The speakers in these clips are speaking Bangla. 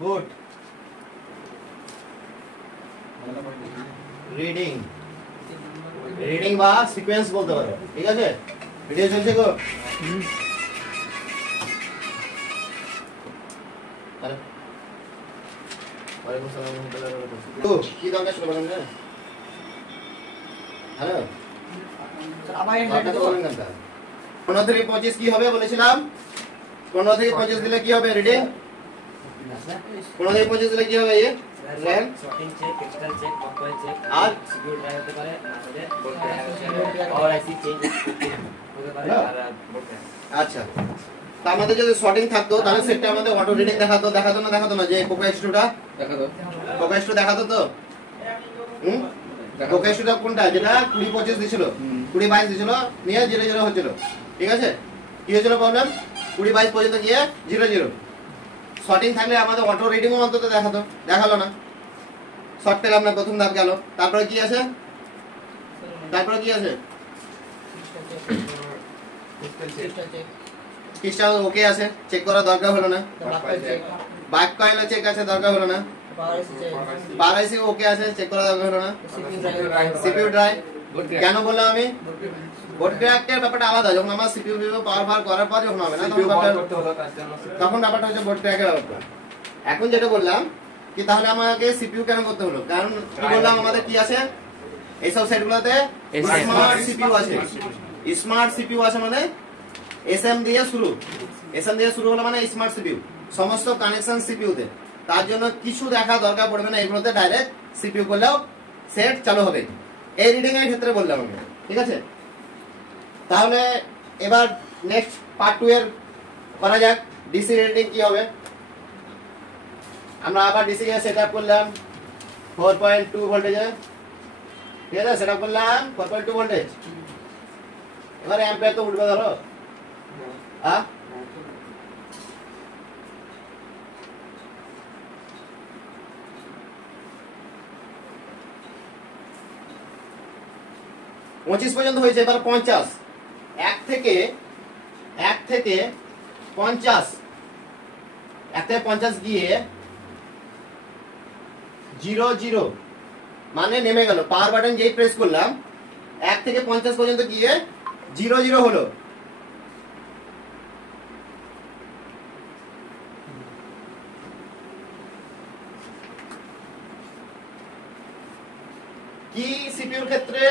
গুড। রিডিং, রিডিং বা সিকোয়েন্স বলতে পারো, ঠিক আছে? ভিডিও চলছে গো? কি দরকার ছিল বলেন? হ্যালো, 15 থেকে 25 কি হবে বলেছিলাম? 15 থেকে 25 দিলে কি হবে? রিডিং 15 থেকে 25 দিলে কি হবে? ये RAM shorting check, textile check, box check আর सिक्योर ड्राइव होते पारे और ऐसी चेंज होते पारे আর बोर्ड। আচ্ছা, তার মধ্যে যদি শর্টিং থাকতো তাহলে সেটটা আমাদের অটো রিডিং দেখাতো না যে কোকা এক্স2টা দেখাতো, কোকা এক্স2 দেখাতো তো? কোকা এক্স2টা কোনটা, যেটা 20 25 দিছিল, 20 22 দিছিল, নিয়ে 0 0 হচ্ছিল, ঠিক আছে? কি হয়েছিল প্রবলেম? 20 22 পর্যন্ত গিয়ে 0 0। শর্টিং থাকলে আমাদের অটো রিডিং অন্তত দেখালো না। শর্ট পেলাম না, প্রথম ধাপ গেল। তারপরে কি আছে? ক্রিস্টাল ওকে আছে, চেক করা দরকার হলো না। ব্যাক কয়েল চেক আছে, দরকার হলো না। পাওয়ার আইসি ওকে আছে, চেক করা দরকার হলো না। সিপিইউ ড্রাইভ কেন বললাম আমি? বোর্ড ক্র্যাকের ব্যাপারটা আলাদা, যখন আমার সিপিইউ পাওয়ার বার করার পর যখন হবে না তখন ব্যাপারটা হচ্ছে বোর্ড ক্র্যাকের ব্যাপার। এখন যেটা বললাম কি, তাহলে আমাকে সিপিইউ কেন করতে হলো? কারণ কি বললাম, আমাদের কি আছে এইসব সেটগুলোতে? স্মার্ট সিপিইউ আছে। স্মার্ট সিপিইউ আছে মানে এসএম দিয়ে শুরু হলো মানে স্মার্ট সিপিইউ। সমস্ত কানেকশন সিপিইউতে, তার জন্য কিছু দেখা দরকার পড়বে না, এগুলোতে ডাইরেক্ট সিপিইউ করলেও সেট চালু হবে। এই রিডিং এর ক্ষেত্রে বললাম আমি, ঠিক আছে? তাহলে এবার নেক্সট পার্ট 2 এর করা যাক, ডিসি রিডিং কি হবে। আমরা আবার ডিসি এর সেটআপ করলাম 4.2 ভোল্টেজে, ঠিক আছে? সেটআপ করলাম 4.2 ভোল্টেজ। এবারে অ্যাম্পিয়ার তো উঠবে, ধরো হ্যাঁ 25 পর্যন্ত হয়েছে। এবার 50, 1 থেকে 50 গিয়ে 0 0 মানে নেমে গেল। পাওয়ার বাটন যেই প্রেস করলাম 1 থেকে 50 পর্যন্ত গিয়ে 0 0 হলো। কি সিপিইউর ক্ষেত্রে?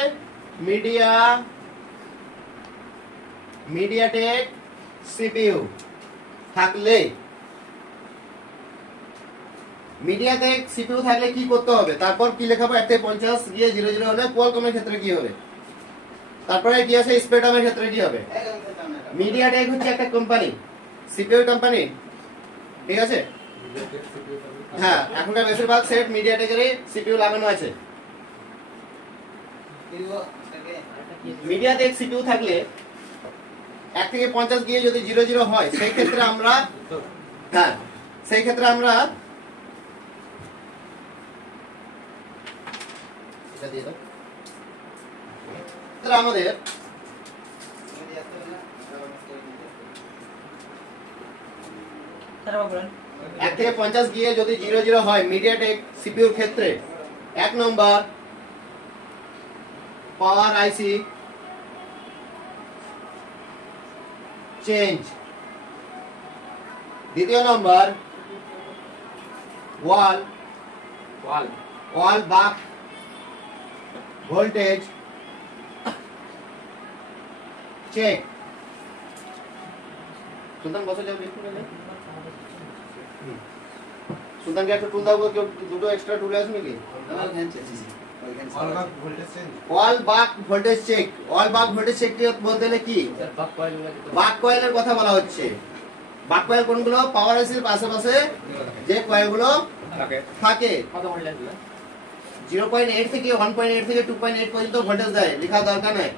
মিডিয়াটেক সিপিইউ থাকলে, কি করতে হবে? তারপর কি লেখাবো? 1 থেকে 50 গিয়ে 0 0 হলে কোয়ালকমের ক্ষেত্রে কি হবে? তারপরে কি আছে? স্পেকট্রামের ক্ষেত্রে কি হবে? মিডিয়াটেক হচ্ছে একটা কোম্পানি, সিপিইউ কোম্পানি, ঠিক আছে? হ্যাঁ, এখনকার বেশিরভাগ সেট মিডিয়াটেকের সিপিইউ লাগানো আছে। মিডিয়াটেক সিপিইউ থাকলে 1 থেকে 50 গিয়ে যদি 0 0 হয়, সেই ক্ষেত্রে আমরা এটা দিয়ে দাও। তাহলে আমাদের 1 থেকে 50 গিয়ে যদি 0 0 হয় মিডিয়াটেক সিপিইউর ক্ষেত্রে, 1 নম্বর পাওয়ার আইসি চেঞ্জ, দ্বিতীয় নম্বর ওয়াল বাক ভোল্টেজ চেক। সুলতান বসে যাও, সুলতানকে একটা টুল দাও, দুটো এক্সট্রা টুল আছে নাকি? অল বাক ভোল্টেজ চেক। অল বাক ভোল্টেজ চেক বলতে গেলে কি? বাক কয়েলের কথা বলা হচ্ছে। বাক কয়েল কোনগুলো? পাওয়ার আইসির পাশাপাশি যে কয়েলগুলো থাকে 0.8 থেকে 1.8 থেকে 2.8 পর্যন্ত ভোল্টেজ দেয়। লেখা দরকার নাই,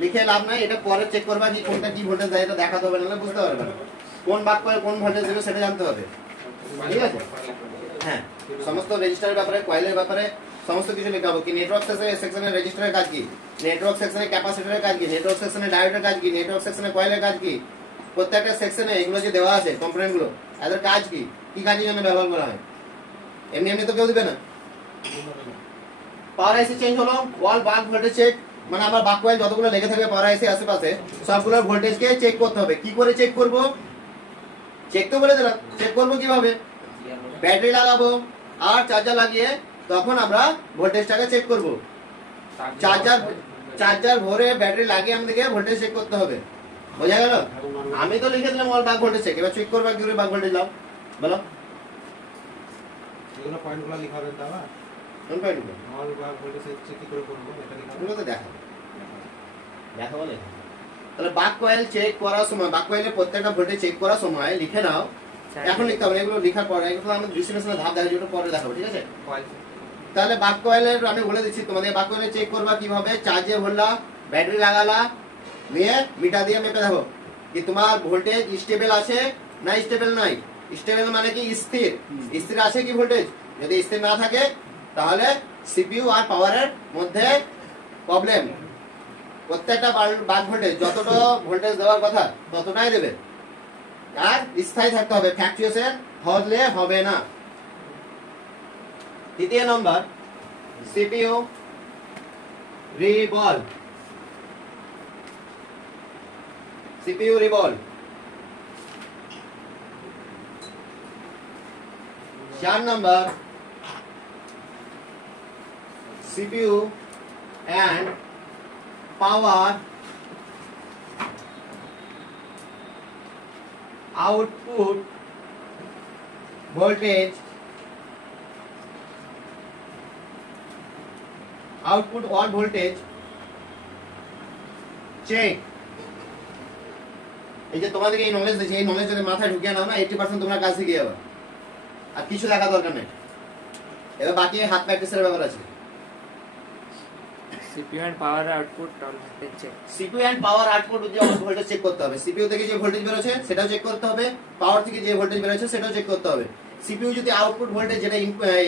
লিখে লাভ নাই। এটা পরে চেক করবা কি কোনটা কি ভোল্টেজ দেয়, এটা দেখাতে হবে, নাহলে বুঝতে পারবে না। কোন বাক কয়েল কোন ভোল্টেজ দেবে সেটা জানতে হবে, ঠিক আছে? হ্যাঁ, সমস্ত রেজিস্টারের ব্যাপারে, কয়েলের ব্যাপারে সমস্ত কিছু লেখা হবে। কি নেটওয়ার্ক সেকশনের রেজিস্টারের কাজ কি, নেটওয়ার্ক সেকশনে ক্যাপাসিটরের কাজ কি, নেটওয়ার্ক সেকশনে ডায়োডের কাজ কি, নেটওয়ার্ক সেকশনে কয়েলের কাজ কি, প্রত্যেকটা সেকশনে এগুলো যে দেওয়া আছে কম্পোনেন্ট গুলো, এদের কাজ কি, কি কাজের জন্য ব্যবহার করা হয়? এমনি এমনি তো কেউ দিবে না। পাওয়ার আইসি চেঞ্জ হলো, ওয়াল বাক ভোল্টেজ চেক, মানে আমার বাক কয়েল যতগুলো লেগে থাকবে পাওয়ার আইসি আশেপাশে সবগুলোর ভোল্টেজকে চেক করতে হবে। কি করে চেক করব? চেক তো বলে দিলাম, চেক করব কিভাবে? ব্যাটারি লাগাবো আর চার্জার লাগিয়ে তখন আমরা ভোল্টেজটাকে চেক করব। চার্জার ভরে ব্যাটারি লাগিয়ে আমাদেরকে ভোল্টেজ চেক করতে হবে। বোঝা গেল? আমি তো লিখে দিলাম অল বাক ভোল্টেজ চেক, এবার চেক করবা কি করে বাক ভোল্টেজ লাও বলো? এগুলো পয়েন্টগুলো লিখাবেন তো আবার কোন পয়েন্টগুলো? অল বাক ভোল্টেজ চেক কি করে করব এটা লিখাবেন। এগুলো তো দেখাবো বলে। তাহলে বাক কয়েল চেক করার সময়, বাক কয়েলের প্রত্যেকটা ভোল্টেজ চেক করার সময় লিখে নাও। এখন লিখতে হবে, এগুলো লেখার পরে এগুলো আমরা ডিসিশনের ধাপ দেখাবো, যেটা পরে দেখাবো, ঠিক আছে? তাহলে বাক কয়েলের আমি বলে দিচ্ছি তোমাদের, বাক কয়েলে চেক করবা কিভাবে? চার্জে ভরলা, ব্যাটারি লাগালা, নিয়ে মিটার দিয়ে মেপে দেখো কি তোমার ভোল্টেজ স্টেবল আছে না স্টেবল নাই। স্টেবল মানে কি স্থির, স্থির আছে কি ভোল্টেজ? যদি স্থির না থাকে তাহলে সিপিইউ আর পাওয়ারের মধ্যে প্রবলেম। প্রত্যেকটা বাক ভোল্টেজ যতটা ভোল্টেজ দেওয়ার কথা ততটাই দেবে, আর স্থায়ী থাকতে হবে, ফ্ল্যাকচুয়েশন হলে হবে না। তৃতীয় নম্বর, CPU revolve. CPU revolve। 4 number, CPU and power output voltage, output all voltage check। এই যে তোমাদেরকে এই নলেজ দিয়েছি, এই নলেজ যদি মাথায় ঢুকিয়ে নাও না 80% তোমরা কাজ শিখে যাবে, আর কিছু লেখা দরকার নেই। এবার বাকি হাত প্র্যাকটিসের ব্যাপার আছে। CPU and power output all voltage check। CPU and power output যে ভোল্টেজ চেক করতে হবে। CPU থেকে যে ভোল্টেজ বের হচ্ছে সেটাও চেক করতে হবে, পাওয়ার থেকে যে ভোল্টেজ বের হচ্ছে সেটাও চেক করতে হবে। CPU যদি আউটপুট ভোল্টেজ যেটা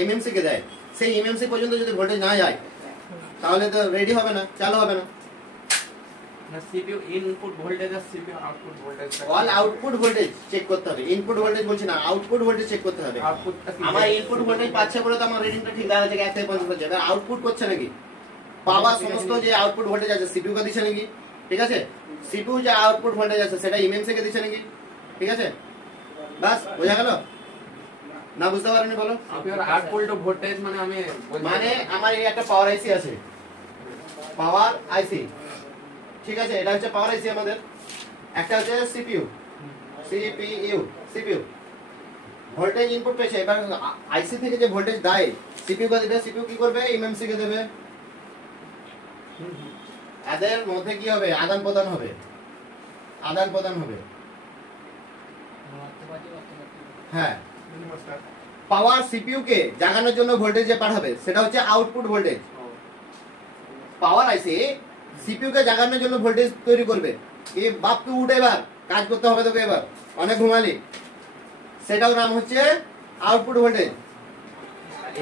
এমএমসি কে দেয়, সেই এমএমসি পর্যন্ত যদি ভোল্টেজ না যায় তাহলে তো রেডি হবে না, চালু হবে না। CPU ইনপুট ভোল্টেজ আর CPU output voltage all output voltage check করতে হবে। ইনপুট ভোল্টেজ বলছি না, আউটপুট ভোল্টেজ চেক করতে হবে। আমার ইনপুট ভোল্টেজ পাচ্ছে বলে তো আমার রিডিংটা ঠিক দেখা যাচ্ছে 1 থেকে 50 হচ্ছে। এবার আউটপুট করছে নাকি, পাওয়ার সমস্ত যে আউটপুট ভোল্টেজ আছে সিপিইউ কে দিচ্ছে নাকি, ঠিক আছে? সিপিইউ যে আউটপুট ভোল্টেজ আছে সেটা এমএমসি কে দিচ্ছে নাকি, ঠিক আছে? বাস বোঝা গেল না? বুঝতে পারোনি বলো? আপনার আউটপুট ভোল্টেজ মানে আমি মানে আমার এই একটা পাওয়ার আইসি আছে, পাওয়ার আইসি, ঠিক আছে? এটা হচ্ছে পাওয়ার আইসি আমাদের। একটা হচ্ছে সিপিইউ, সিপিইউ ভোল্টেজ ইনপুট পেয়েছে। এবার আইসি থেকে যে ভোল্টেজ দেয় সিপিইউ কে দিবে, সিপিইউ কি করবে? এমএমসি কে দেবে। এদের মধ্যে কি হবে? আদান প্রদান হবে, আদান প্রদান হবে। হ্যাঁ, পাওয়ার সিপিইউ কে জাগানোর জন্য ভোল্টেজ যে পাঠাবে সেটা হচ্ছে আউটপুট ভোল্টেজ। পাওয়ার আইসি সিপিইউ কে জাগানোর জন্য ভোল্টেজ তৈরি করবে। এই বাপ তুই উঠে, এবার কাজ করতে হবে তোকে, এবার অনেক ঘুমালি। সেটাও নাম হচ্ছে আউটপুট ভোল্টেজ।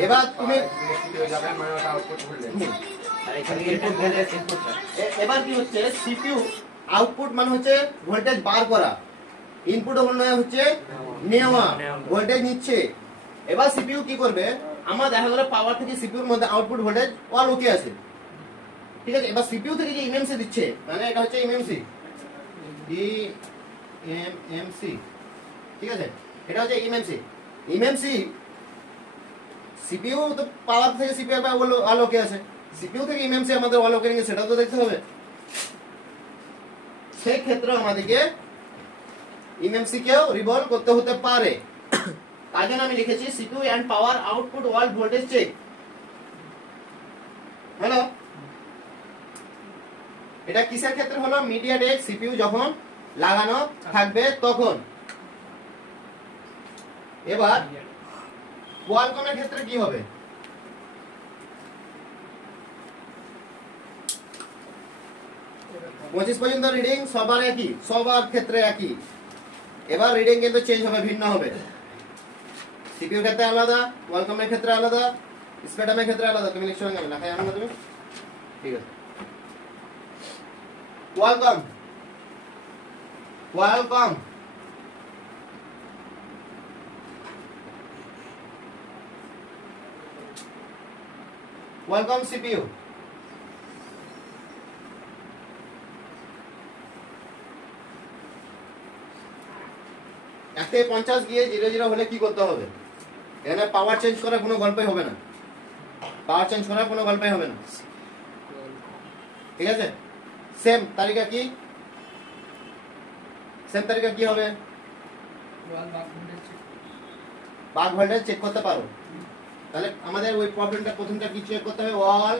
এবার তুমি এবার কি হচ্ছে, সিপিইউ আউটপুট মানে হচ্ছে ভোল্টেজ বার করা, ইনপুট হচ্ছে নেওয়া, ভোল্টেজ নিচ্ছে। এবার সিপিইউ কি করবে, আমার দেখা গেল পাওয়ার থেকে সিপিইউর মধ্যে আউটপুট ভোল্টেজ অল ওকে আছে, ঠিক আছে? এবার সিপিইউ থেকে যে এমএমসি দিচ্ছে, মানে এটা হচ্ছে এমএমসি, এমএমসি, ঠিক আছে? এটা হচ্ছে এমএমসি। এমএমসি সিপিইউ তো পাওয়ার থেকে সিপিইউ অল ওকে আছে, সিপিইউ থেকে এমএমসি আমাদের অল ওকে নিয়ে সেটাও তো দেখতে হবে। সেই ক্ষেত্রে আমাদেরকে এমএমসি কেও রিভলভ করতে হতে পারে। তার জন্য আমি লিখেছি CPU and power output all voltage check. Hello, এটা কিসের ক্ষেত্রে হলো? মিডিয়াটেক সিপিইউ যখন লাগানো থাকবে তখন। এবার কোয়ালকমের ক্ষেত্রে কি হবে? 25 পর্যন্ত রিডিং সবার একই, সবার ক্ষেত্রে একই। এবার রিডিং কিন্তু চেঞ্জ হবে, ভিন্ন হবে। সিপিইউ ক্ষেত্রে আলাদা, কোয়ালকমের ক্ষেত্রে আলাদা, স্পেকট্রামের ক্ষেত্রে আলাদা। তুমি লিখছো না, লেখাই আনো না তুমি, ঠিক আছে? Qualcomm Qualcomm. Qualcomm CPU. একতে 50 গিয়ে 00 হলে কি করতে হবে? এখানে পাওয়ার চেঞ্জ করার কোনো গল্পই হবে না। পাওয়ার চেঞ্জ করার কোনো গল্পই হবে না। ঠিক আছে? সেম তালিকা কি? সেম তালিকা কি হবে? বাক ভোল্টেজ চেক করতে পারো। তাহলে আমাদের ওই প্রবলেমটা প্রথমটা কি চেক করতে হবে? অল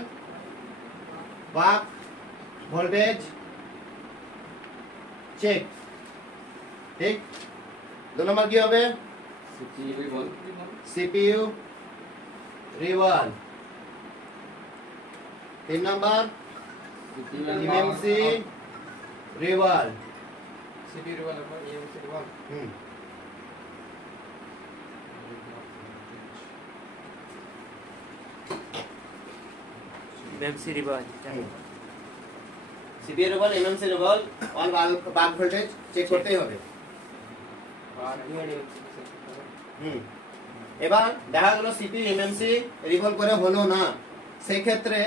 বাক ভোল্টেজ চেক। ঠিক? 2 নম্বর কি হবে? CPU রিভল। 3 নম্বর MMC রিভল। সিপি রিভল আর এমসি রিভল एमसी रिवाज CPU রিভল, MMC রিভল, অল বাক ভোল্টেজ চেক করতেই হবে। আর এবার দেখা গেল CPU MMC রিভল করে হলো না, সেই ক্ষেত্রে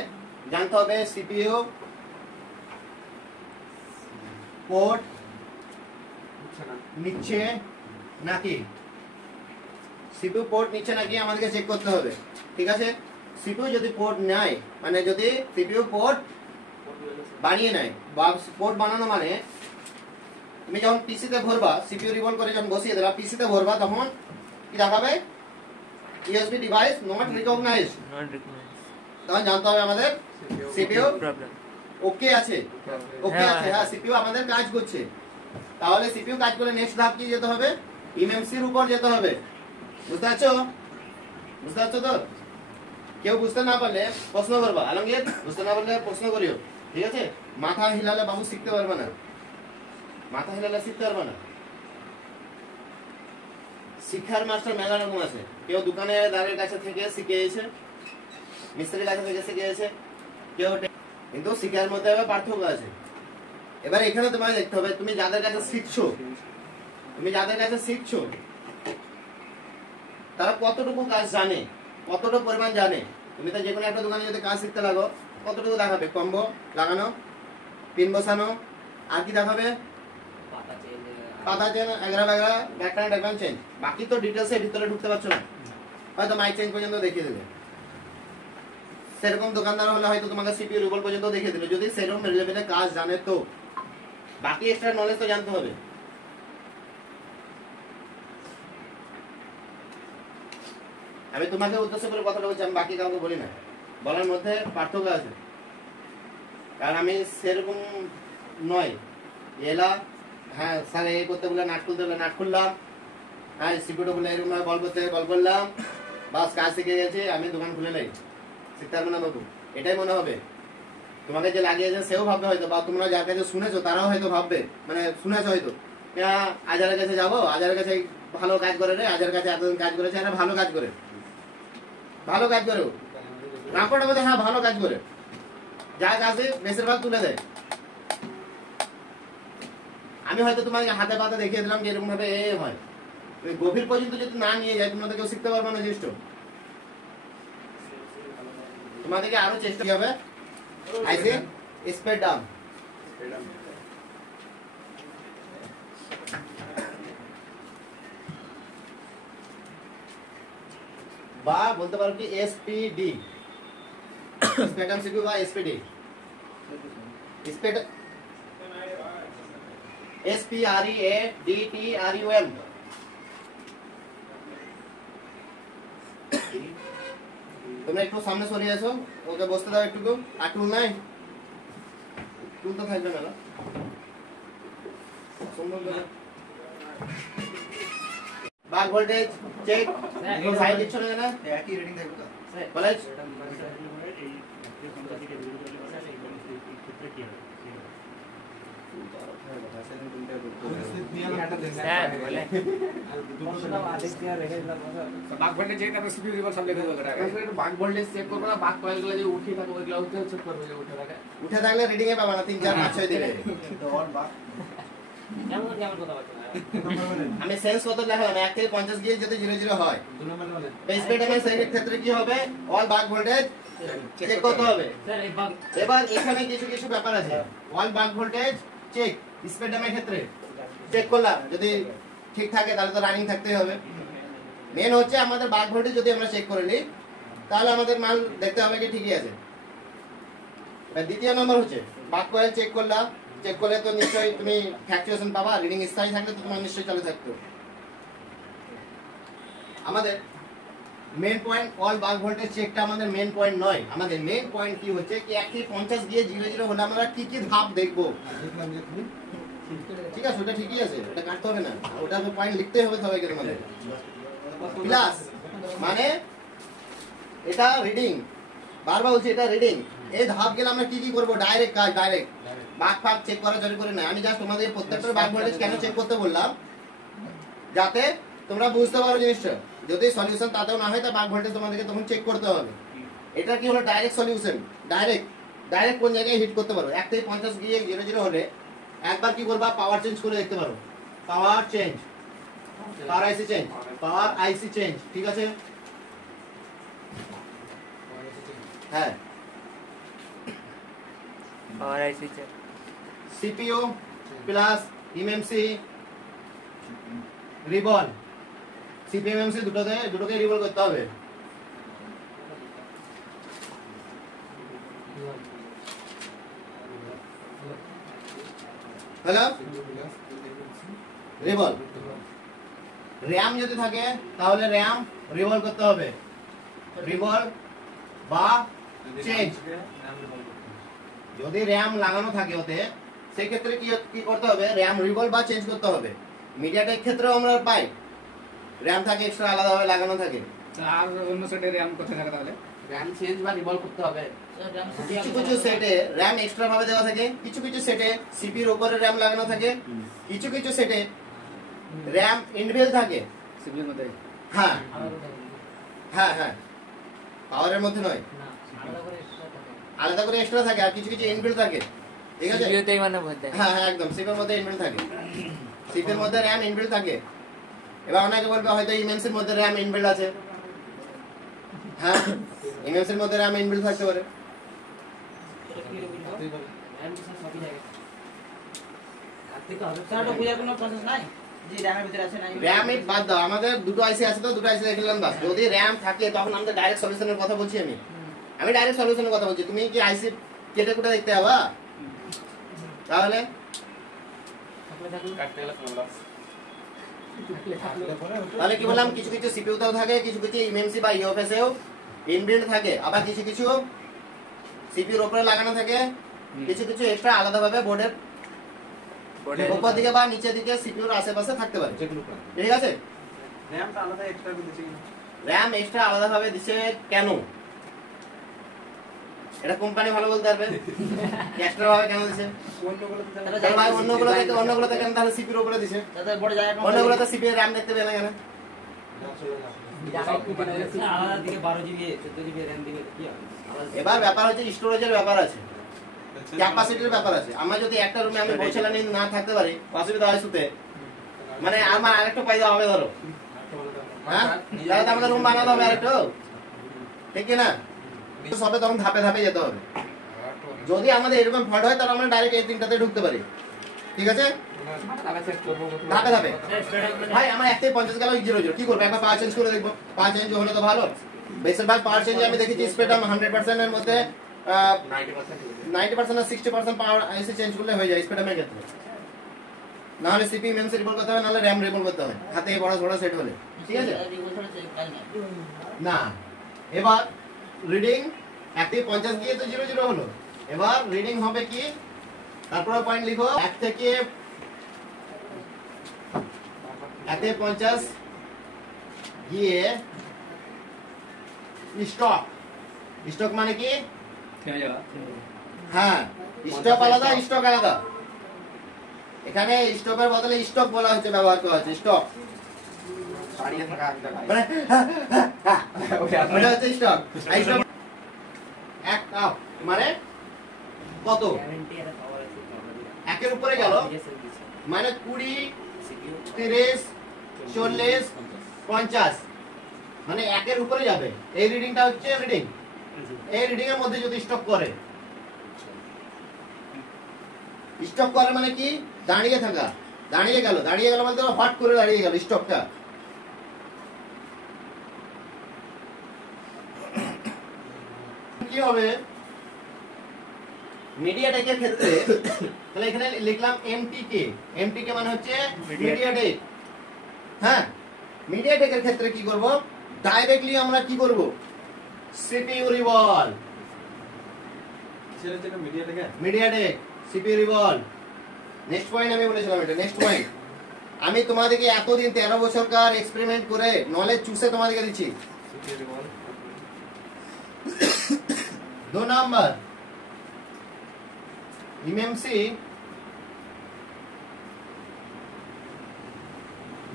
জানতে হবে CPU পোর্ট নিচ্ছে নাকি। CPU পোর্ট নিচ্ছে নাকি আমাদেরকে চেক করতে হবে। ঠিক আছে? CPU যদি পোর্ট নেয়, মানে যদি CPU পোর্ট বানিয়ে নেয়, বা পোর্ট বানানো মানে তুমি যখন পিসিতে ভরবা, CPU রিভল করে যখন বসিয়ে দেবা, পিসিতে ভরবা, তখন কি দেখাবে? USB device not recognised. তখন জানতে হবে আমাদের CPU ওকে আছে, ওকে আছে, হ্যাঁ CPU আমাদের কাজ করছে। তাহলে CPU কাজ করে নেক্সট ধাপ কি যেতে হবে? MMC এর উপর যেতে হবে। বুঝতে পারছো? বুঝতে পারছো তো? কেউ বুঝতে না পারলে প্রশ্ন করবা, আলমগীর বুঝতে না পারলে প্রশ্ন করিও। ঠিক আছে? মাথা হিলালে বাবু শিখতে পারবে না, মাথা হিলালে শিখতে পারবে না। শিক্ষার মাস্টার মেলা রকম আছে। কেউ দোকানদারের কাছে থেকে শিখে এসেছে, মিস্ত্রির কাছে থেকে শিখে এসেছে, কেউ, কিন্তু শিক্ষার মধ্যে আবার পার্থক্য আছে। এবার এখানে তোমায় দেখতে হবে তুমি যাদের কাছে শিখছো, তুমি যাদের কাছে শিখছো তারা কতটুকু কাজ জানে, কতটুকু পরিমাণ জানে। তুমি তো যে কোনো একটা দোকানে যদি কাজ শিখতে লাগো, কতটুকু দেখাবে? কম্বো লাগানো, পিন বসানো, আর কি দেখাবে? পাতা চেন, এগারা বেগরা, ব্যাকগ্রাউন্ড চেঞ্জ। বাকি তো ডিটেলসে ভিতরে ঢুকতে পারছো না, হয়তো মাইক চেঞ্জ পর্যন্ত দেখিয়ে দেবে। সেরকম দোকানদার হলে হয়তো তোমাকে CPU রিভল পর্যন্ত দেখিয়ে দিল, যদি সেরকম লেভেলে কাজ জানে তো। বাকি এক্সট্রা নলেজ তো জানতে হবে। আমি তোমাকে উদ্দেশ্য করে কথাটা বলছি, আমি বাকি কাউকে বলি না। বলার মধ্যে পার্থক্য আছে, কারণ আমি সেরকম নয়। এলা হ্যাঁ স্যার এই করতে বলে নাট খুলতে বলে নাট খুললাম, হ্যাঁ সিপিউটা বলে এরকম নয় বল করতে বল করলাম, বাস কাজ শিখে গেছে, আমি দোকান খুলে নাই, শিখতে পারবে না বাবু। এটাই মনে হবে। তোমাকে যে লাগিয়েছে সেও ভাববে হয়তো, বা তোমরা যার কাছে শুনেছো তারাও হয়তো ভাববে, মানে শুনেছো হয়তো, আজারের কাছে যাবো, আজারের কাছে ভালো কাজ করে রে, আজারের কাছে এতদিন কাজ করেছে, এরা ভালো কাজ করে, ভালো কাজ করে, রামপুরটা বোধ হ্যাঁ ভালো কাজ করে, যা কাজে বেশিরভাগ তুলে দেয়। আমি হয়তো তোমাকে হাতে পাতে দেখিয়ে দিলাম যে এরকম ভাবে এ হয়, গভীর পর্যন্ত যদি না নিয়ে যায় তোমরা কেউ শিখতে পারবে না জিনিসটা। তোমাদেরকে আরো চেষ্টা হবে। আইসি স্প্রেড ডাউন, বা বলতে পারো কি এসপিডি, স্প্রেড ডাউন সিপিইউ বা এসপিডি, স্প্রেড SPREADTRUM। তোমরা একটু সামনে সরে আসো, ওকে বসতে দাও একটু। আর টুল নাই? টুল তো থাকবে না। বাক ভোল্টেজ চেক, সাইড দিচ্ছ না কেন? একই রেটিং থাকবে তো কলেজ বাক ভোল্টেজ চেক তারপর সিপিইউ রিভল সব লিখে দেবো। বাক ভোল্টেজ চেক করবো না, বাক কয়েলগুলো যে উঠে থাকে ওইগুলো চেক করবে, যে উঠে থাকে, উঠে থাকলে রিডিং এ পাবা না, 3 4 5 6 দিবে। কেমন কথা বলছেন আমি সেন্স কত দেখালাম 1 থেকে 50 গিয়ে যদি 00 হয় স্পেডামের সেই ক্ষেত্রে কি হবে অল বাক ভোল্টেজ চেক করতে হবে স্যার এই বাগ এবার এখানে কিছু কিছু ব্যাপার আছে অল বাক ভোল্টেজ চেক স্পেডামের ক্ষেত্রে চেক করলাম যদি ঠিক থাকে তাহলে তো রানিং থাকতেই হবে মেন হচ্ছে আমাদের বাক ভোল্টেজ যদি আমরা চেক করে নিই তাহলে আমাদের মাল দেখতে হবে কি ঠিকই আছে আর দ্বিতীয় নম্বর হচ্ছে বাক কয়েল চেক করলাম চেক করলে তো নিশ্চয়ই তুমি ফ্ল্যাকচুয়েশন পাবা রিডিং স্থায়ী থাকলে তো তোমার নিশ্চয়ই চালু থাকতো আমাদের মেন পয়েন্ট অল বাক ভোল্টেজ চেকটা আমাদের মেন পয়েন্ট নয় আমাদের মেন পয়েন্ট কি হচ্ছে কি 1 থেকে 50 গিয়ে 00 হলে আমরা কি কি ধাপ দেখবো ঠিক আছে ওটা ঠিকই আছে ওটা কাটতে হবে না ওটা পয়েন্ট লিখতে হবে সবাইকে তোমাদের প্লাস মানে এটা রিডিং বারবার বলছি এটা রিডিং এই ধাপ গেলে আমরা কি কি করব ডাইরেক্ট কাজ ডাইরেক্ট বাক ফাক চেক করা জরুরি করে না আমি জাস্ট তোমাদের প্রত্যেকটা বাক ভোল্টেজ কেন চেক করতে বললাম যাতে তোমরা বুঝতে পারো জিনিসটা যদি সলিউশন তাতেও না হয় তা বাক ভোল্টেজ তোমাদেরকে তখন চেক করতে হবে এটা কি হলো ডাইরেক্ট সলিউশন ডাইরেক্ট কোন জায়গায় হিট করতে পারো 1 থেকে 50 গিয়ে 00 হলে একবার কি করবা পাওয়ার চেঞ্জ করে দেখতে পারো পাওয়ার আইসি চেঞ্জ ঠিক আছে হ্যাঁ और ऐसी चल CPU plus MMC reball CPM MMC দুটোকে রিবল করতে হবে হ্যালো রিবল র‍্যাম যদি থাকে তাহলে র‍্যাম রিবল করতে হবে রিবল বা চেঞ্জ যদি র‍্যাম লাগানো থাকে ওতে সেই ক্ষেত্রে কি করতে হবে র‍্যাম রিবল বা চেঞ্জ করতে হবে মিডিয়াটেক ক্ষেত্রেও আমরা পাই র‍্যাম থাকে এক্সট্রা আলাদাভাবে লাগানো থাকে আর অন্য সেটে র‍্যাম কোথায় থাকে তাহলে র‍্যাম চেঞ্জ বা রিভলভ করতে হবে কিছু কিছু সেটে র‍্যাম এক্সট্রা ভাবে দেওয়া থাকে কিছু কিছু সেটে সিপিইউর উপরে র‍্যাম লাগানো থাকে কিছু কিছু সেটে র‍্যাম ইনবিল্ট থাকে সিপিইউর মধ্যে হ্যাঁ হ্যাঁ পাওয়ারের মধ্যে নয় না আলাদা করে এক্সট্রা থাকে আর কিছু কিছু ইনবিল্ট থাকে ঠিক আছে सीपीयू ते মানে বলতে হ্যাঁ একদম সিপিইউর মধ্যে ইনবিল্ট থাকে সিপিইউর মধ্যে র‍্যাম ইনবিল্ট থাকে এবার অনেকে বলবে হয়তো এমএমসির মধ্যে র‍্যাম ইনবিল্ট আছে হ্যাঁ এমএমসির মধ্যে র‍্যাম ইনবিল্ট থাকতে পারে র‍্যাম এর বাদ দাও আমাদের দুটো আইসি আছে তো দুটো আইসি দেখলাম বাস যদি র‍্যাম থাকে তখন আমাদের ডাইরেক্ট সলিউশনের কথা বলছি আমি ডাইরেক্ট সলিউশনের কথা বলছি তুমি কি আইসি কেটে কুটে দেখতে হবে তাহলে তাহলে কি বললাম কিছু কিছু সিপিইউ তেও থাকে কিছু কিছু এমএমসি বা ইউএফএস এও ইনবিল্ট থাকে আবার কিছু কিছু সিপিইউর উপরে লাগানো থাকে কিছু কিছু এক্সট্রা আলাদাভাবে বোর্ডের উপর দিকে বা নিচের দিকে সিপিইউর আশেপাশে থাকতে পারে ঠিক আছে র‍্যাম এক্সট্রা আলাদাভাবে দিছে কেন এটা কোম্পানি ভালো বলতে পারবে এক্সট্রা ভাবে কেন দিছে অন্যগুলোতে কেন তাহলে সিপিইউর উপরে দিছে অন্যগুলোতে সিপিইউ র‍্যাম দেখতে পেলে কেন আলাদা দিকে 12 জিবি 14 জিবি র‍্যাম দিবে কি হবে এবার ব্যাপার হচ্ছে স্টোরেজের ব্যাপার আছে ক্যাপাসিটির ব্যাপার আছে আমরা যদি একটা রুমে আমি বলছিলাম না থাকতে পারি অসুবিধা হয় শুতে মানে আমার আরেকটা পাইতে হবে ধরো হ্যাঁ তাহলে আমাদের রুম বানাতে হবে আরেকটা ঠিক কি না সবে তখন ধাপে ধাপে যেতে হবে যদি আমাদের এরকম ফল্ট হয় তাহলে আমরা ডাইরেক্ট এই তিনটাতে ঢুকতে পারি ঠিক আছে ধাপে ধাপে ভাই আমার 1 থেকে 50 গেল 00 কি করব একবার পাওয়ার চেঞ্জ করে দেখব পাওয়ার চেঞ্জ হলে তো ভালো বেশিরভাগ পাওয়ার চেঞ্জ আমি দেখেছি স্পেডাম 100% এর মধ্যে 90% আর 60% পাওয়ার আইসি চেঞ্জ করলে হয়ে যায় স্পেডামের ক্ষেত্রে না হলে সিপিইউ এমএমসি রিবল করতে হবে না হলে র‍্যাম রিবল করতে হবে হাতে বড় বড় সেট হলে ঠিক আছে না এবার রিডিং 1 থেকে 50 গিয়ে তো 00 হলো এবার রিডিং হবে কি তারপর পয়েন্ট লিখো 1 থেকে 50 গিয়ে স্টক মানে কি থেমে যাওয়া হ্যাঁ স্টক আলাদা এখানে স্টকের বদলে স্টক বলা হচ্ছে ব্যবহার করা হচ্ছে স্টক মানে হচ্ছে স্টক মানে কত একের উপরে গেল মানে 20, 30, 40, 50 মানে একের উপরে যাবে। এই রিডিংটা হচ্ছে রিডিং, এই রিডিং এর মধ্যে যদি স্টপ করে, স্টপ করে মানে কি দাঁড়িয়ে থাকা, দাঁড়িয়ে গেল বলতে হট করে দাঁড়িয়ে গেল স্টপটা। কি হবে মিডিয়াটেকের ক্ষেত্রে, তাহলে এখানে লিখলাম এমটিকে, এমটিকে মানে হচ্ছে মিডিয়াটেক। হ্যাঁ, মিডিয়াটেকের ক্ষেত্রে কি করব, ডাইরেক্টলি আমরা কি করব, CPU revolve, MediaTek CPU revolve. Next point আমি বলেছিলাম এটা, নেক্সট পয়েন্ট আমি তোমাদেরকে এতদিন 13 বছরকার এক্সপেরিমেন্ট করে নলেজ চুষে তোমাদেরকে দিচ্ছি। 2 নাম্বার ইএমসি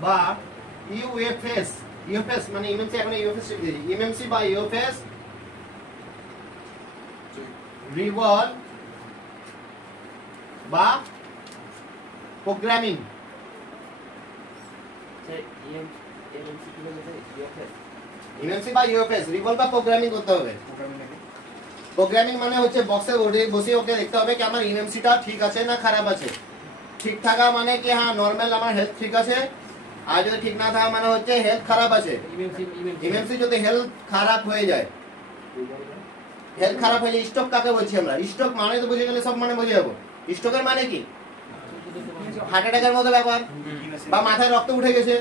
বা ইউএফএস, ইউএফএস মানে ইএমসি, এখন ইউএফএস শিখে দিয়েছি, ইএমসি বা ইউএফএস রিভলভ বা প্রোগ্রামিং। ইএমসি বা ইউএফএস রিভলভ বা প্রোগ্রামিং করতে হবে। প্রোগ্রামিং মানে হচ্ছে বক্সে বসে ওকে দেখতে হবে কি আমার ইএমসিটা ঠিক আছে না খারাপ আছে। ঠিক থাকা মানে কি হ্যাঁ নরমাল আমার হেলথ ঠিক আছে, আর যদি ঠিক না থাকা মানে হচ্ছে হেলথ খারাপ আছে। ইএমসি যদি হেলথ খারাপ হয়ে যায়, হেলথ খারাপ হয়ে যায়, স্ট্রোক কাকে বলছি আমরা, স্ট্রোক মানে তো বুঝে গেলে সব মানে বুঝে যাবো। স্ট্রোকের মানে কি হার্ট অ্যাটাকের মতো ব্যাপার, বা মাথায় রক্ত উঠে গেছে,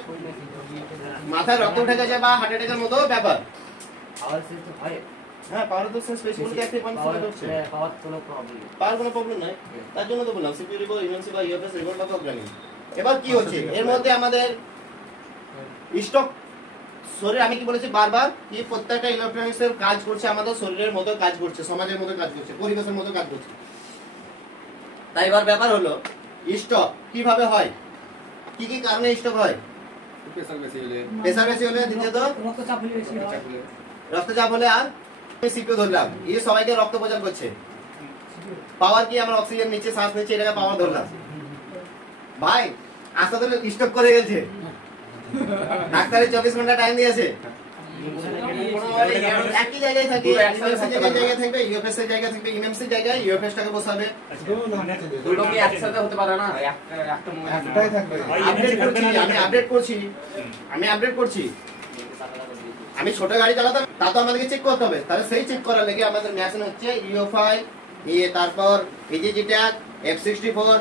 মাথায় রক্ত উঠে গেছে বা হার্ট অ্যাটাকের মতো ব্যাপার। হ্যাঁ, পাওয়ার তো স্পেশাল ক্যাসে কনসিডার হচ্ছে, পাওয়ার কোনো প্রবলেম নাই, তার জন্য তো বললাম সিপিইউ রিভলভ, ইএমসি বা ইউএফএস রিভলভ বা প্রোগ্রামিং। এবার কি হচ্ছে এর মধ্যে আমাদের স্ট্রোক শরীর, আমি কি বলেছি বারবার কি প্রত্যেকটা ইলেকট্রনিক্স এর কাজ করছে আমাদের শরীরের মতো কাজ করছে, সমাজের মতো কাজ করছে, পরিবেশের মতো কাজ করছে। তাই এবার ব্যাপার হলো স্ট্রোক কিভাবে হয়, কি কি কারণে স্ট্রোক হয়। প্রেসার বেশি হলে, দ্বিতীয়ত রক্তচাপ হলে, আর সিপিইউ ধরলাম, এই সবাইকে রক্ত প্রচার করছে। পাওয়ার কি আমরা অক্সিজেন নিচে শ্বাস নিচ্ছে, এটাকে পাওয়ার ধরলাম। ভাই আস্তে ধরে স্টপ করে গেছে, ডাক্তারের 24 ঘন্টা টাইম দিয়েছে, একই জায়গায় থাকে, জায়গায় থাকবে, ইউএফএস এর জায়গায় থাকবে, ইএমসি এর জায়গায় ইউএফএস টাকে বসাবে। দুটো কি একসাথে হতে পারে না, একটাই থাকবে। আমি আপডেট করছি। আমি ছোট গাড়ি চালাতাম, তা তো আমাদেরকে চেক করতে হবে, তাহলে সেই চেক করার লেগে আমাদের মেশিন হচ্ছে ইউএফআই, তারপর ইজিজিট্যাগ, F64,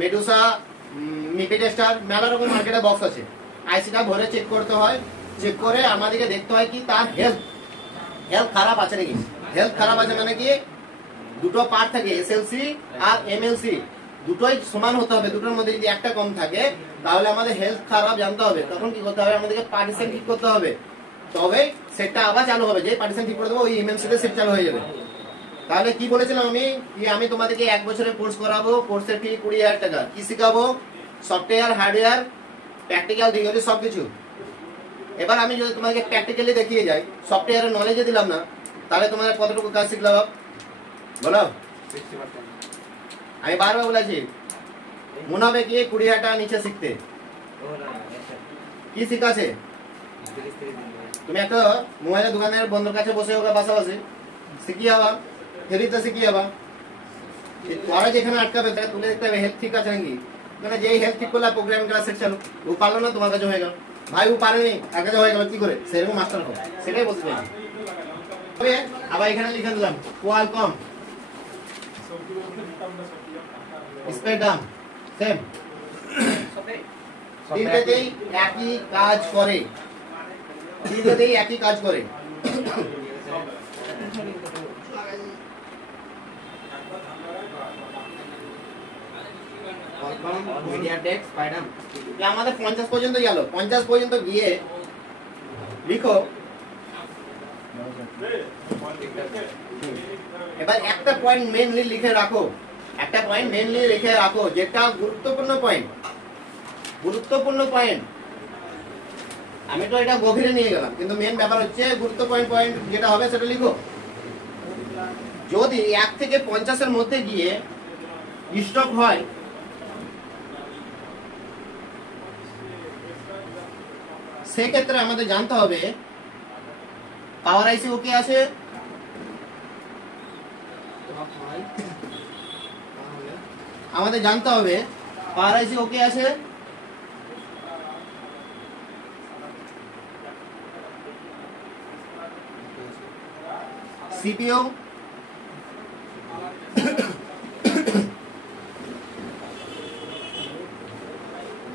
মেডুসা, মিপি টেস্টার, মেলা রকম মার্কেটে বক্স আছে। আইসিটা ভরে চেক করতে হয়, চেক করে আমাদেরকে দেখতে হয় কি তার হেলথ খারাপ আছে নাকি। হেলথ খারাপ আছে মানে কি দুটো পার্ট থাকে, এসএলসি আর এমএলসি, দুটোই সমান হতে হবে। দুটোর মধ্যে যদি একটা কম থাকে তাহলে আমাদের হেলথ খারাপ জানতে হবে। তখন কি করতে হবে, আমাদেরকে পার্টিশন ঠিক করতে হবে, তবে সেটটা আবার চালু হবে। যে পার্টিশন ঠিক করে দেবো ওই এমএলসি তে সেট চালু হয়ে যাবে। তাহলে কি বলেছিলাম আমি তোমাদেরকে 1 বছরের কোর্স করাবো, কোর্সের ফি 20,000 টাকা। কি শিখাবো, সফটওয়্যার, হার্ডওয়্যার, প্র্যাকটিক্যাল, থিওরি সবকিছু। এবার আমি যদি তোমাকে প্র্যাকটিক্যালি দেখিয়ে যাই, সফটওয়্যারের নলেজে দিলাম না, তাহলে তোমাদের কতটুকু কাজ শিখলাম বলো। আমি বারবার বলেছি মনে হবে কি 20,000 টাকা নিচে শিখতে। কি শিখাছে, তুমি একটা মোবাইলের দোকানের বন্ধুর কাছে বসে হোক পাশাপাশি শিখিয়ে যাবা, ফেরিতে শিখিয়ে যাবা। পরে যেখানে আটকাবে তাকে তুলে দেখতে হবে হেলথ ঠিক আছে নাকি। মানে যে হেলথ ঠিক করলে প্রোগ্রামিং ক্লাস সেট চালু, ও পারলো না তোমার কাছে হয়ে গেল, ভাই ও পারেনি তার কাছে হয়ে গেল, কি করে সেরকম মাস্টার হোক, সেটাই বলতে চাই। আবার এখানে লিখে দিলাম কোয়ালকম, স্পেকট্রাম, সেম, তিনটেতেই একই কাজ করে, তিনটেতেই একই কাজ করে। আমাদের 50 পর্যন্ত গেল। 50 পর্যন্ত গিয়ে লিখো, এবার একটা পয়েন্ট মেইনলি লিখে রাখো, একটা পয়েন্ট মেইনলি লিখে রাখো যেটা গুরুত্বপূর্ণ পয়েন্ট। আমি তো এটা গভীরে নিয়ে গেলাম, কিন্তু মেইন ব্যাপার হচ্ছে গুরুত্বপূর্ণ পয়েন্ট যেটা হবে সেটা লিখো। যদি 1 থেকে 50 এর মধ্যে গিয়ে স্টপ হয় সেই ক্ষেত্রে আমাদের জানতে হবে পাওয়ার আইসি ওকে আছে, আমাদের জানতে হবে পাওয়ার আইসি ওকে আছে, সিপিইউ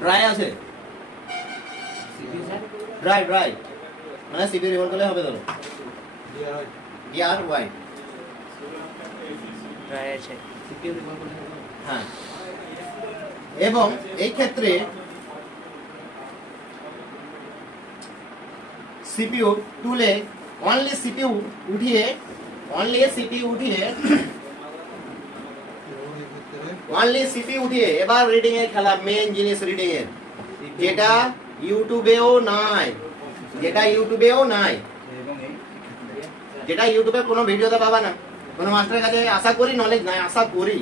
ড্রাই আছে, ড্রাই ড্রাই মানে সিপিইউ রিভল করলে হবে ধরো ইয়ার ওয়াই ড্রাই আছে। হ্যাঁ, এবং এই ক্ষেত্রে সিপিইউ টুলে অনলি সিপিইউ উঠিয়ে এবার রিডিং এর খেলা, মেইন জিনিস রিডিং এর, যেটা ইউটিউবেও নাই, যেটা ইউটিউবে কোনো ভিডিওতে পাবা না, কোনো মাস্টারের কাছে আশা করি নলেজ নাই, আশা করি।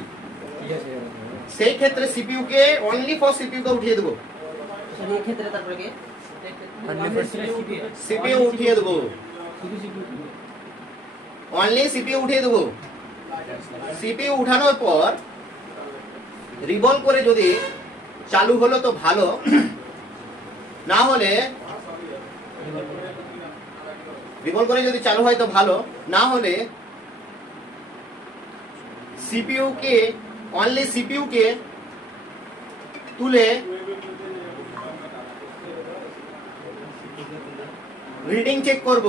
সেই ক্ষেত্রে সিপিইউ কে অনলি ফর সিপিইউ কে উঠিয়ে দেবো, এই ক্ষেত্রে তারপরে কি সিপিইউ উঠিয়ে দেবো, অনলি সিপিইউ উঠিয়ে দেবো। সিপিইউ উঠানোর পর রিভলভ করে যদি চালু হলো তো ভালো, না হলে রিভলভ করে যদি চালু হয় তো ভালো, না হলে সিপিইউ কে অনলি সিপিইউ কে তুলে রিডিং চেক করব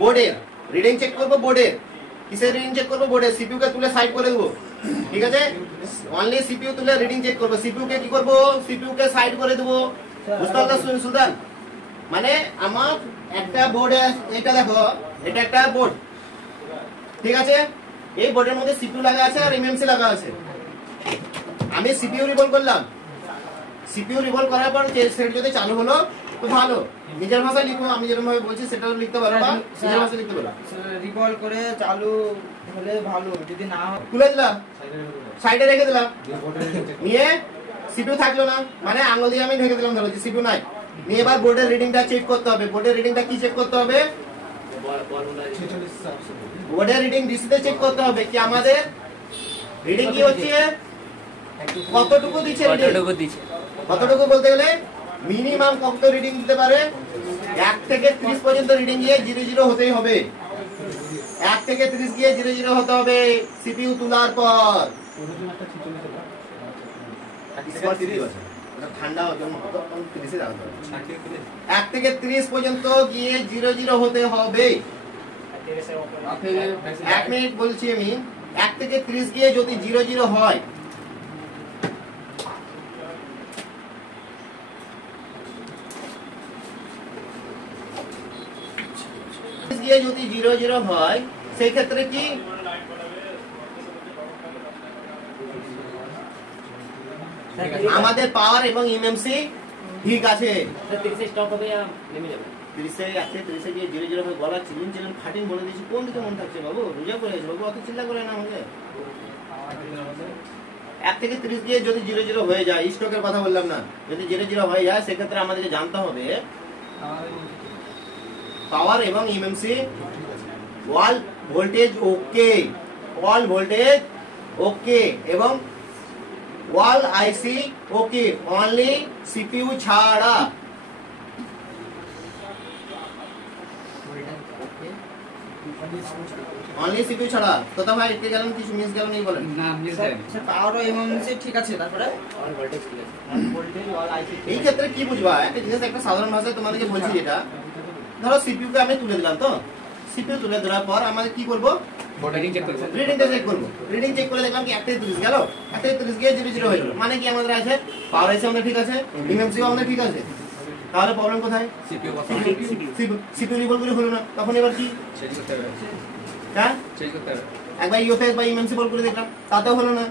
বোর্ডের, রিডিং চেক করব বোর্ডের, কিসের রিডিং চেক করব বোর্ডের, সিপিইউ কে তুলে সাইড করে দেবো, ঠিক আছে। অনলি সিপিইউ তুলে রিডিং চেক করব, সিপিইউ কে কি করব, সিপিইউ কে সাইড করে দেবো, বুঝতে পারছো সুলতান? মানে আমার একটা বোর্ডে, এটা দেখো এটা একটা বোর্ড, ঠিক আছে, এই বোর্ডের মধ্যে সিপিইউ লাগা আছে আর এমএমসি লাগা আছে। আমি সিপিইউ রিভলভ করলাম, সিপিইউ রিভলভ করার পর সেট যদি চালু হলো তো ভালো, নিজের ভাষায় লিখো, আমি যেরকম ভাবে বলছি সেটাও লিখতে পারো বা নিজের ভাষায় লিখতে পারো। রিভলভ করে চালু হলে ভালো, যদি না হয় তুলে দিলাম, সাইডে রেখে দিলাম, নিয়ে সিপিইউ থাকলো না, মানে আঙুল দিয়ে আমি ঢেকে দিলাম, ধরো যে সিপিইউ নাই, নিয়ে এবার বোর্ডের রিডিংটা চেক করতে হবে। বোর্ডের রিডিংটা কি চেক করতে হবে, বোর্ডের রিডিং ডিসিতে চেক করতে হবে কি আমাদের রিডিং কি হচ্ছে, কতটুকু দিচ্ছে, কতটুকু বলতে গেলে মিনিমাম কত রিডিং দিতে পারে, 1 থেকে 30 পর্যন্ত রিডিং গিয়ে 00 হতেই হবে, 1 থেকে 30 গিয়ে 00 হতে হবে সিপিইউ তোলার পর। ঠান্ডা 1 থেকে 30 পর্যন্ত গিয়ে 00 হতে হবে। 1 মিনিট বলছি আমি, 1 থেকে 30 গিয়ে যদি 00 হয়, যদি 00 হয় সেই ক্ষেত্রে কি আমাদের পাওয়ার এবং এমএমসি ঠিক আছে। 30 স্টপ হবে আর নেমে যাবে, 30 গিয়ে 00 হয়ে গলা চিলিন ফাটিং বলে দিয়েছি, কোন দিকে মন থাকছে বাবু, রোজা করে আছে বাবু, অত চিল্লা করে না আমাকে। 1 থেকে 30 গিয়ে যদি 00 হয়ে যায়, স্টকের কথা বললাম না, যদি 00 হয়ে যায় সেক্ষেত্রে আমাদেরকে জানতে হবে পাওয়ার এবং এমএমসি ওয়াল ভোল্টেজ ওকে, ওয়াল ভোল্টেজ ওকে এবং ওয়াল আইসি ওকে, অনলি সিপিইউ ছাড়া। অনলি সিপিইউ ছাড়া। তো ভাই এতে গেলাম কিছু মিস গেল নেই বলেন? না মিস যায় না, পাওয়ার ও এমএমসি ঠিক আছে, তারপরে অল ভোল্টেজ ঠিক আছে, অল ভোল্টেজ অল আইসি। এই ক্ষেত্রে কি বুঝবা, একটা জিনিস একটা সাধারণ ভাষায় তোমাদেরকে বলছি, যেটা ধরো সিপিইউ কে আমি তুলে দিলাম, তো সিপিইউ তুলে দেওয়ার পর আমাদের কি করব, রিডিং চেক করব, রিডিংটা চেক করব। রিডিং চেক করে দেখলাম কি 1 থেকে 30 গেল, 1 থেকে 30 গিয়ে 00 হয়ে গেল, মানে কি আমাদের আছে পাওয়ার আইসি আমাদের ঠিক আছে, এমএমসি আমাদের ঠিক আছে, তাহলে প্রবলেম কোথায়, সিপিইউ রিভলভ করে হলো না, তখন এবার কি চেক করতে হবে, হ্যাঁ চেক করতে হবে, একবার ইউএফএস বা এমএমসি বল করে দেখলাম, তাতেও হলো না,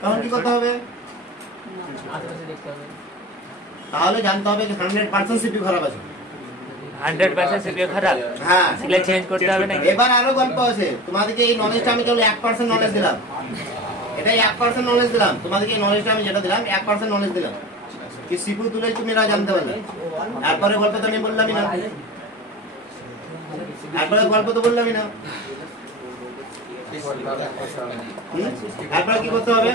তখন কি করতে হবে, আশেপাশে দেখতে হবে, তাহলে জানতে হবে যে 100% সিপিইউ খারাপ আছে, 100% সিপিইউ খারাপ, হ্যাঁ সেটা চেঞ্জ করতে হবে নাকি? এবার আরো গল্প আছে, তোমাদেরকে এই নলেজটা আমি কেবল 1% নলেজ দিলাম, এটা 1% নলেজ দিলাম তোমাদেরকে, এই নলেজটা আমি যেটা দিলাম 1% নলেজ দিলাম, কি সিপিইউ তুলে তুমি না জানতে পারলে? তারপরে গল্প তো আমি বললামই না, তারপরে গল্প তো বললামই না। তারপরে কি করতে হবে?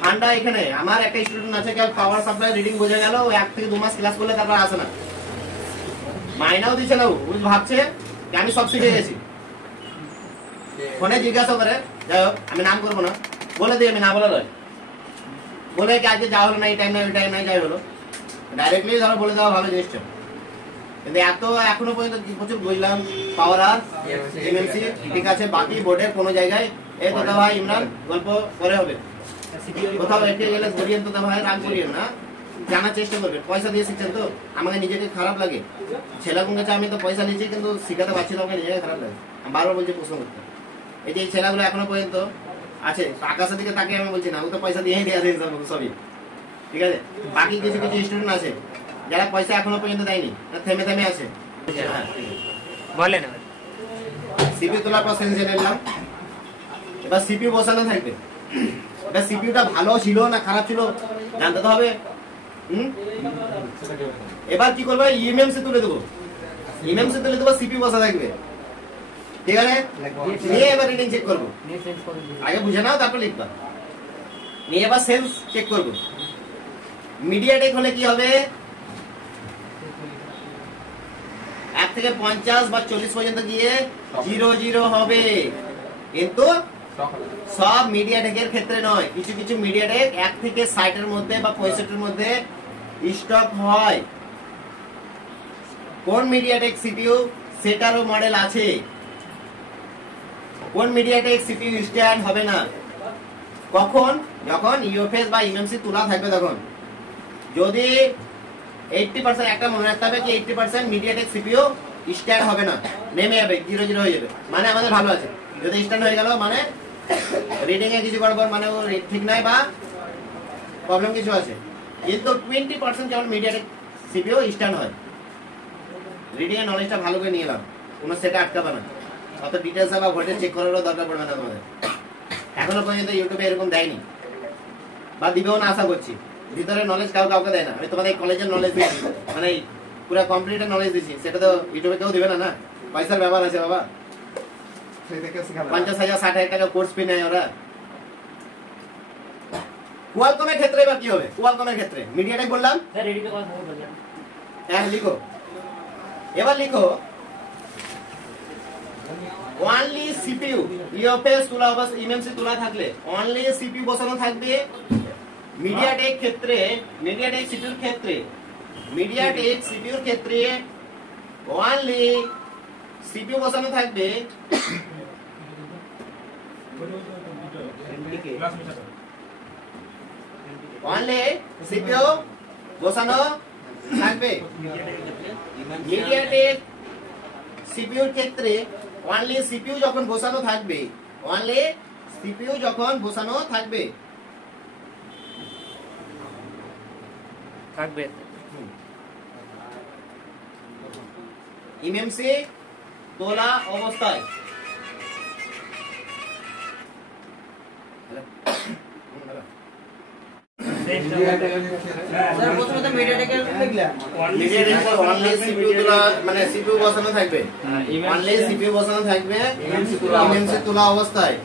ঠান্ডা এখানে আমার একটা স্টুডেন্ট আছে কেবল পাওয়ার সাপ্লাই রিডিং বোঝা গেল, ও 1 থেকে 2 মাস ক্লাস করলে তারপর আসে না, মাইনাও দিচ্ছে না, ও ভাবছে যে আমি সব শিখে গেছি। ফোনে জিজ্ঞাসা করে, যাই হোক আমি নাম করবো না, বলে দিই আমি না বলে নয়, বলে কি আজকে যা হলো না, এই টাইম নাই ওই টাইম নাই, যাই হলো ডাইরেক্টলি ধরো বলে দেওয়া ভালো জিনিসটা। কিন্তু এত এখনো পর্যন্ত প্রচুর বুঝলাম পাওয়ার আর এমএমসি ঠিক আছে, বাকি বোর্ডের কোনো জায়গায় এই তো ভাই ইমরান গল্প করে হবে, কোথাও এটে গেলে ধরিয়েন তো ভাই রাগ করিয়েন না, জানার চেষ্টা করবেন। পয়সা দিয়ে শিখছেন তো, আমাকে নিজেকে খারাপ লাগে, ছেলেগুলোর কাছে আমি তো পয়সা নিচ্ছি কিন্তু শিখাতে পারছি না, আমাকে নিজেকে খারাপ লাগে, আমি বারবার বলছি প্রশ্ন করতে। এই যে ছেলেগুলো এখনো পর্যন্ত আছে আকাশের দিকে তাকে আমি বলছি না, ও তো পয়সা দিয়েই দিয়ে আছে সবই ঠিক আছে। বাকি কিছু কিছু স্টুডেন্ট আছে যারা পয়সা এখনো পর্যন্ত দেয়নি, থেমে থেমে আছে। বলেন সিপিইউ তোলার পর সেন্স নিলাম, এবার সিপিইউ বসানো থাকবে। এবার সিপিইউটা ভালো ছিল না খারাপ ছিল জানতে তো হবে। এবার কি করবে? ইএমএমসি তুলে দেবো, ইএমএমসি তুলে দেবো, সিপিইউ বসা থাকবে ঠিক আছে। নিয়ে এবার রিডিং চেক করবো, আগে বুঝে নাও তারপর লিখবা। নিয়ে এবার সেন্স চেক করবো। মিডিয়াটেক হলে কি হবে? 1 থেকে 50 বা 40 পর্যন্ত গিয়ে 00 হবে, কিন্তু সব মিডিয়াটেকের ক্ষেত্রে নয়, কিছু কিছু মিডিয়াটেক 1 থেকে 60 এর মধ্যে বা 65 এর মধ্যে স্টক হয়। কোন মিডিয়াটেক সিপিইউ সেটারও মডেল আছে, কোন মিডিয়াটেক সিপিইউ স্ট্যান্ড হবে না। কখন? যখন ইউএফএস বা এমএমসি তোলা থাকবে তখন। যদি 80% একটা মনে রাখতে হবে কি 80% মিডিয়াটেক সিপিইউ স্ট্যান্ড হবে না, নেমে যাবে, 00 হয়ে যাবে, মানে আমাদের ভালো আছে। যদি স্ট্যান্ড হয়ে গেল মানে রিডিং এ কিছু গড়বড়, মানে ও ঠিক নাই বা প্রবলেম কিছু আছে। কিন্তু 20% যেমন মিডিয়াটেক সিপিইউ স্ট্যান্ড হয়, রিডিং এর নলেজটা ভালো করে নিয়ে এলাম, কোনো সেটা আটকাবে না, অত ডিটেইলস বা ভোল্টেজ চেক করারও দরকার পড়বে না তোমাদের। এখনো পর্যন্ত ইউটিউবে এরকম দেয়নি বা দিবেও না আশা করছি। ভিতরে নলেজ কাউকে দেয় না। আমি তোমাদের কলেজের নলেজ দিয়েছি, মানে পুরো কমপ্লিট নলেজ দিয়েছি, সেটা তো ইউটিউবে কেউ দিবে না। না, পয়সার ব্যাপার আছে বাবা, 50,000 60,000 টাকা কোর্স ফি নেয় ওরা। কোয়ালকমের ক্ষেত্রে এবার কি হবে? কোয়ালকমের ক্ষেত্রে মিডিয়াটেক বললাম, হ্যাঁ লিখো, এবার লিখো অনলি সিপিইউ ইউএফএস তোলা অবস্থা এমএমসি তোলা থাকলে অনলি সিপিইউ বসানো থাকবে। মিডিয়াটেক ক্ষেত্রে, মিডিয়াটেক সিপিইউর ক্ষেত্রে, মিডিয়াটেক সিপিইউর ক্ষেত্রে অনলি সিপিইউ বসানো থাকবে। অনলি সিপিইউ বসানো থাকবে। মিডিয়াটেক সিপিইউর ক্ষেত্রে অনলি সিপিইউ যখন বসানো থাকবে, অনলি সিপিইউ যখন বসানো থাকবে থাকবে এমএমসি তোলা অবস্থায় মানে সিপিইউ বসানো থাকবে, অনলি সিপিইউ বসানো থাকবে এমএমসি তোলা অবস্থায়।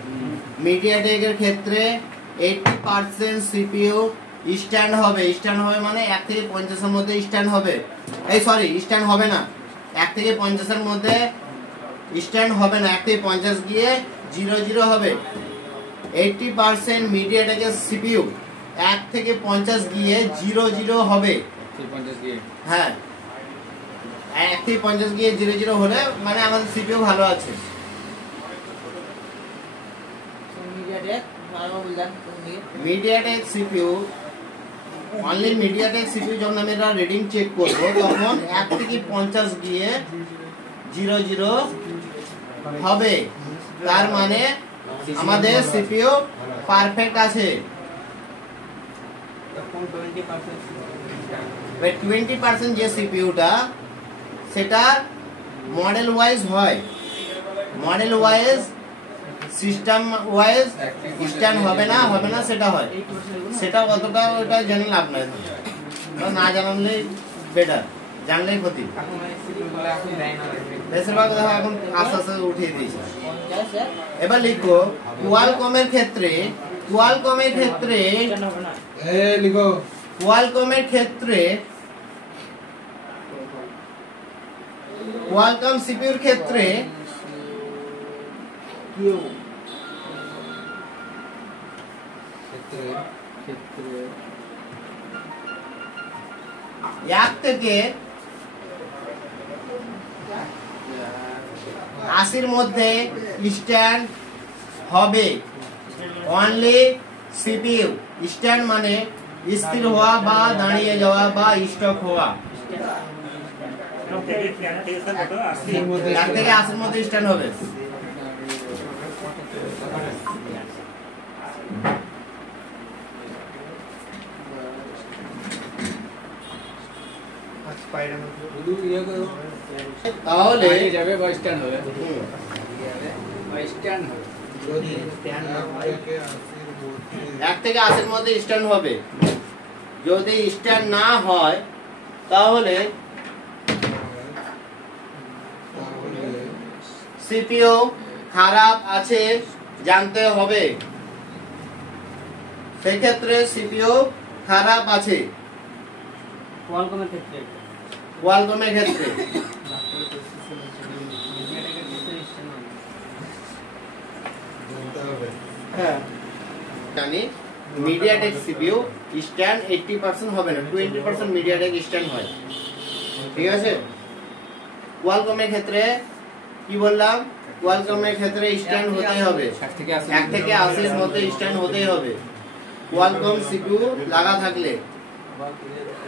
মিডিয়াটেকের ক্ষেত্রে 80% সিপিইউ স্ট্যান্ড হবে। স্ট্যান্ড হবে মানে 1 থেকে 50 এর মধ্যে স্ট্যান্ড হবে। এই সরি, স্ট্যান্ড হবে না, 1 থেকে 50 এর মধ্যে স্ট্যান্ড হবে না, 1 থেকে 50 গিয়ে 00 হবে। 80% মিডিয়াটেকের সিপিইউ 1 থেকে 50 গিয়ে 00 হবে। হ্যাঁ, 1 থেকে 50 গিয়ে 00 হলে মানে আমাদের সিপিইউ ভালো আছে। MediaTek CPU only MediaTek CPU যখন আমরা রিডিং চেক করব তখন 1 থেকে 50 গিয়ে 00 হবে, তার মানে আমাদের সিপিইউ পারফেক্ট আছে। 20% যে সিপিইউটা সেটা মডেল ওয়াইজ হয়, model wise system wise stand হবে না সেটা হয়, সেটা অতটা ওটা জেনে লাভ নাই, না জানলেই বেটার, জানলেই ক্ষতি। বেশিরভাগ দেখো এখন আস্তে আস্তে উঠিয়ে দিয়েছে। এবার লিখো কোয়ালকমের ক্ষেত্রে কোয়ালকম সিপিইউর ক্ষেত্রে এক থেকে 80 মধ্যে স্ট্যান্ড হবে। Only CPU. স্ট্যান্ড মানে স্থির হওয়া বা দাঁড়িয়ে যাওয়া বা স্টক হওয়া। 1 থেকে 80 মধ্যে স্ট্যান্ড হবে। তাহলে যাবে বা স্ট্যান্ড হবে, স্ট্যান্ড হবে। 1 থেকে 80 মধ্যে স্ট্যান্ড হবে। যদি স্ট্যান্ড না হয় তাহলে সিপিইউ খারাপ আছে জানতে হবে। সেই ক্ষেত্রে সিপিইউ খারাপ আছে কোয়ালকমের ক্ষেত্রে। হ্যাঁ জানি মিডিয়াটেক সিপিইউ স্ট্যান্ড 80% হবে না, 20% মিডিয়াটেক স্ট্যান্ড হয়। ঠিক আছে। কোয়ালকমের ক্ষেত্রে কি বললাম? কোয়ালকমের ক্ষেত্রে স্ট্যান্ড হতেই হবে, 1 থেকে 80 এর মধ্যে স্ট্যান্ড হতেই হবে কোয়ালকম সিপিইউ লাগা থাকলে।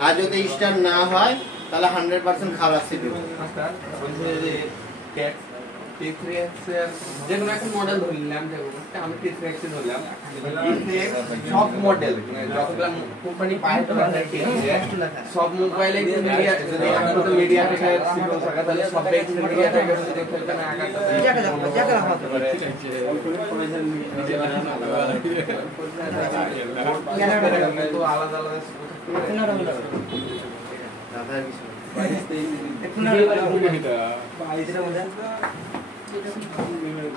আর যদি স্ট্যান্ড না হয় তাহলে 100% খারাপ সিপিইউ। যেকোনো একটা মডেল ধরলাম, আমি T3X ধরলাম, সব মডেল যতগুলো কোম্পানি পায় সব মোবাইলে মিডিয়া থেকে সিপিইউ থাকা, তাহলে সব মিডিয়া থেকে খেলতে না আলাদা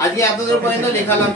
আজকে এতদূর পর্যন্ত লেখালাম।